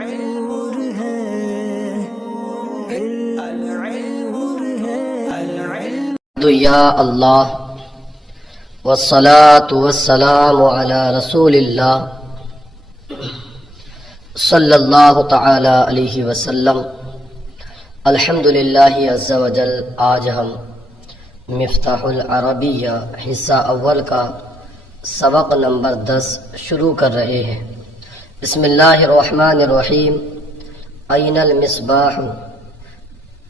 نور ہے نور ہے یا اللہ والصلاة والسلام علی رسول اللہ صلی اللہ تعالی علیہ وسلم۔ الحمدللہ عز و جل، آج ہم مفتاح العربیہ حصہ اول کا سبق نمبر 10 شروع کر رہے ہیں۔ بسم اللہ الرحمن الرحیم۔ این المصباح،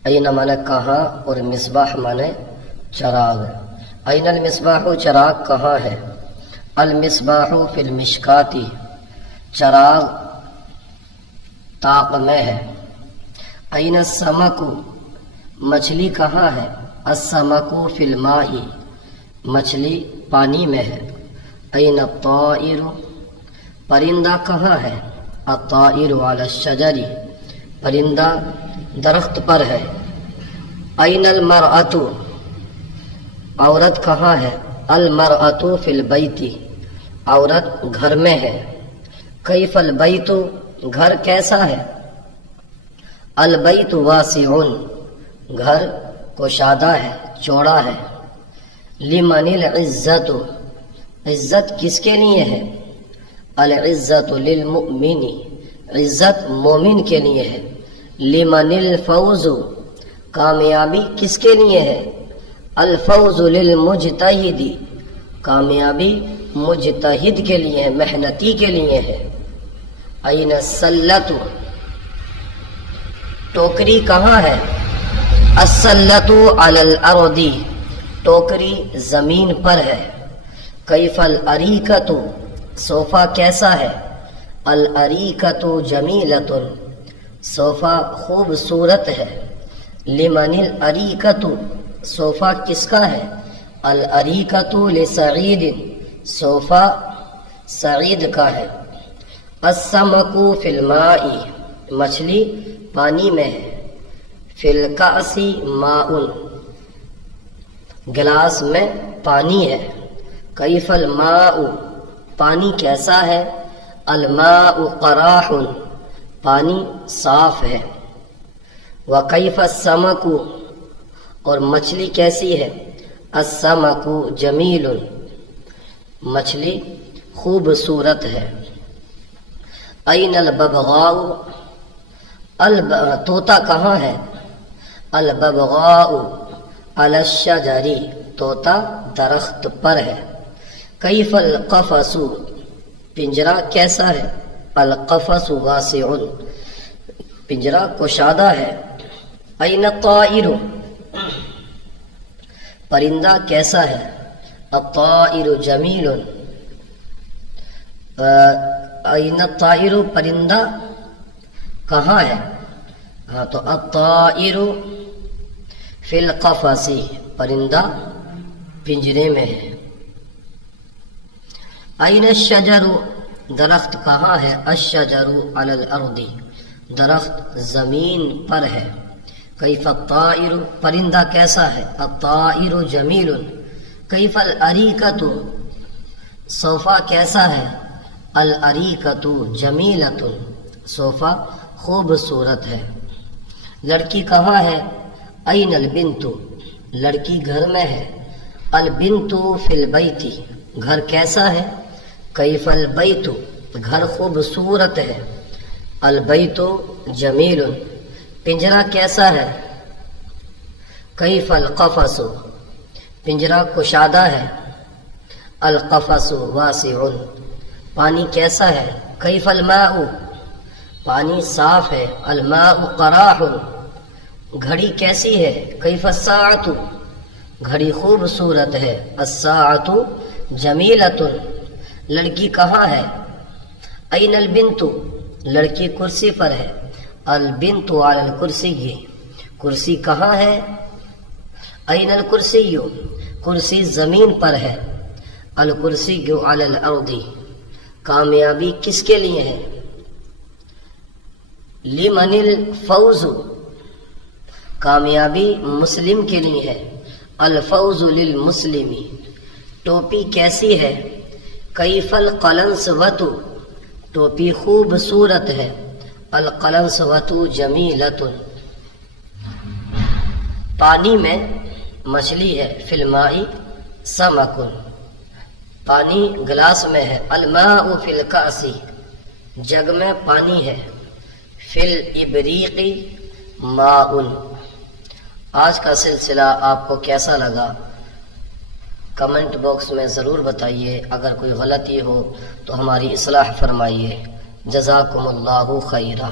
این مانے کہاں اور مصباح مانے چراغ۔ این المصباح، چراغ کہاں ہے؟ المصباح فی المشکاتی، چراغ طاق میں ہے۔ این السمک، مچھلی کہاں ہے؟ السمک فی الماء، مچھلی پانی میں ہے۔ این الطائر، پرندہ کہاں ہے؟ الطائر علی الشجر، پرندہ درخت پر ہے۔ این المرأۃ، عورت کہاں ہے؟ المرأۃ فی البیت، عورت گھر میں ہے۔ کیف البیت، گھر کیسا ہے؟ البیت واسع، گھر کشادہ ہے، چوڑا ہے۔ لمن العزت، عزت کس کے لیے ہے؟ العزت للمؤمن، عزت مومن کے لیے ہے۔ لمن الفوز، کامیابی کس کے لیے ہے؟ الفوز للمجتہد، کامیابی مجتہد کے لیے ہے، محنتی کے لیے ہے۔ این السلۃ، ٹوکری کہاں ہے؟ السلۃ علی الارض، ٹوکری زمین پر ہے۔ کیف الاریکۃ، صوفہ کیسا ہے؟ الاریکۃ جمیلۃ، صوفہ خوبصورت ہے۔ لمن الاریکۃ، صوفہ کس کا ہے؟ الاریکۃ لسعید، صوفہ سعید کا ہے۔ السمک فی الماء، مچھلی پانی میں ہے۔ فی الکأس ماء، گلاس میں پانی ہے۔ کیف الماء، پانی کیسا ہے؟ الماء قراح، پانی صاف ہے۔ وکیف السمک، اور مچھلی کیسی ہے؟ السمک جمیل، مچھلی خوبصورت ہے۔ این الببغاء، طوطا کہاں ہے؟ الببغاء علی الشجر، طوطا درخت پر ہے۔ کیف القفص، پنجرہ کیسا ہے؟ القفص واسع، پنجرہ کشادہ ہے۔ این الطائر، پرندہ کیسا ہے؟ الطائر جمیل، این الطائر، پرندہ کہاں ہے؟ ہاں تو الطائر فی القفص، پرندہ پنجرے میں ہے۔ این الشجر، درخت کہاں ہے؟ الشجر علی الارض، درخت زمین پر ہے۔ کیف الطائر، پرندہ کیسا ہے؟ الطائر جمیل۔ کیف الاریکۃ، صوفہ کیسا ہے؟ الاریکۃ جمیلۃ، صوفہ خوبصورت ہے۔ لڑکی کہاں ہے؟ این البنت، لڑکی گھر میں ہے۔ البنت فی البیت، گھر کیسا ہے؟ کیف البیت، گھر خوبصورت ہے۔ البیت جمیل، پنجرہ کیسا ہے؟ کیف القفص، پنجرہ کشادہ ہے۔ القفص واسع، پانی کیسا ہے؟ کیف الماء، پانی صاف ہے۔ الماء قراح، گھڑی کیسی ہے؟ کیف الساعۃ، گھڑی خوبصورت ہے۔ الساعۃ جمیلۃ، لڑکی کہاں ہے؟ این البنت، لڑکی کرسی پر ہے۔ البنت علی الکرسی، کرسی کہاں ہے؟ این الکرسی، کرسی زمین پر ہے۔ الکرسی علی الارض، کامیابی کس کے لیے ہے؟ لمن الفوز، کامیابی مسلم کے لیے ہے۔ الفوز للمسلم، ٹوپی کیسی ہے؟ کیف القلنسوۃ، ٹوپی خوبصورت ہے۔ القلنسوۃ جمیلۃ، پانی میں مچھلی ہے، فی الماء سمک، پانی گلاس میں ہے، الماء فی الکأس، جگ میں پانی ہے، فی الابریق ماء۔ آج کا سلسلہ آپ کو کیسا لگا کمنٹ باکس میں ضرور بتائیے، اگر کوئی غلطی ہو تو ہماری اصلاح فرمائیے۔ جزاکم اللہ خیرا۔